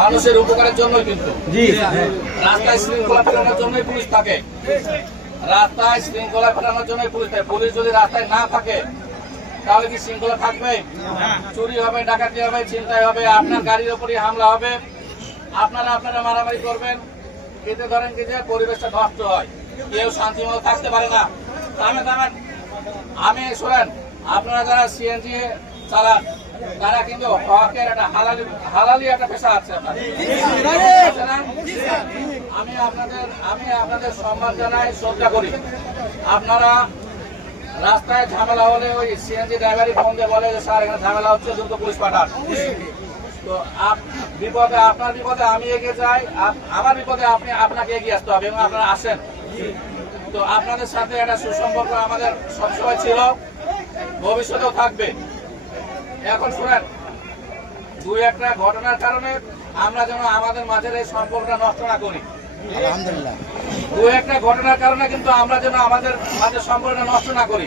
মানুষের উপকারের জন্যই কিন্তু রাস্তায় শৃঙ্খলা ফেরানোর জন্যই পুলিশ থাকে। রাস্তায় শৃঙ্খলা ফেরানোর জন্যই পুলিশ থাকে। পুলিশ যদি রাস্তায় না থাকে তাহলে কি শৃঙ্খলা থাকবে? চুরি হবে, ডাকাতি হবে, ছিনতাই হবে, আপনার গাড়ির উপরই হামলা হবে, আপনারা মারামারি করবেন। এতে ধরেন কি যে পরিবেশটা নষ্ট হয়, কেউ শান্তিমতো থাকতে পারে না। আমি শোনেন, আপনারা যারা সিএনজি চালান তারা কিন্তু হকের একটা হালালি একটা পেশা আছে। আমি আপনাদের সম্মান জানাই, শ্রদ্ধা করি। আপনারা রাস্তায় ঝামেলা হলে ওই সিএনজি ড্রাইভারই ফোন দিয়ে বলে যে স্যার এখানে ঝামেলা হচ্ছে, দ্রুত পুলিশ পাঠান। তো বিপদে, আপনার বিপদে আমি এগিয়ে যাই, আমার বিপদে আপনাকে এগিয়ে আসতে হবে এবং আপনারা আসেন। তো আপনাদের সাথে একটা সুসম্পর্ক আমাদের সবসময় ছিল, ভবিষ্যতেও থাকবে। এখন শুনেন, দুই একটা ঘটনার কারণে আমরা যেন আমাদের মাঝের এই সম্পর্কটা নষ্ট না করি। দুই একটা ঘটনার কারণে কিন্তু আমরা যেন আমাদের মাঝের সম্পর্কটা নষ্ট না করি।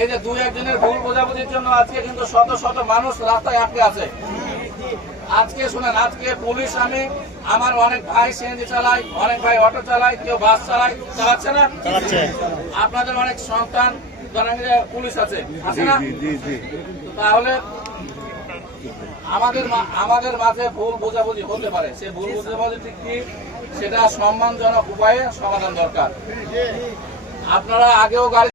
এই যে দুই একজনের ভুল বোঝাবুঝির জন্য আজকে কিন্তু শত শত মানুষ রাস্তায় আটকে আছে। আজকে শুনেন, আজকে পুলিশ, আমার অনেক ভাই সিএনজি চালায়, অনেক ভাই অটো চালায়, কেউ বাস চালাচ্ছে না। আপনাদের অনেক সন্তান পুলিশ আছে না? তাহলে আমাদের মাঝে ভুল বোঝাবুঝি হতে পারে, সে ভুল বোঝাবুঝি ঠিক কি সেটা সম্মানজনক উপায়ে সমাধান দরকার। আপনারা আগেও গাড়ি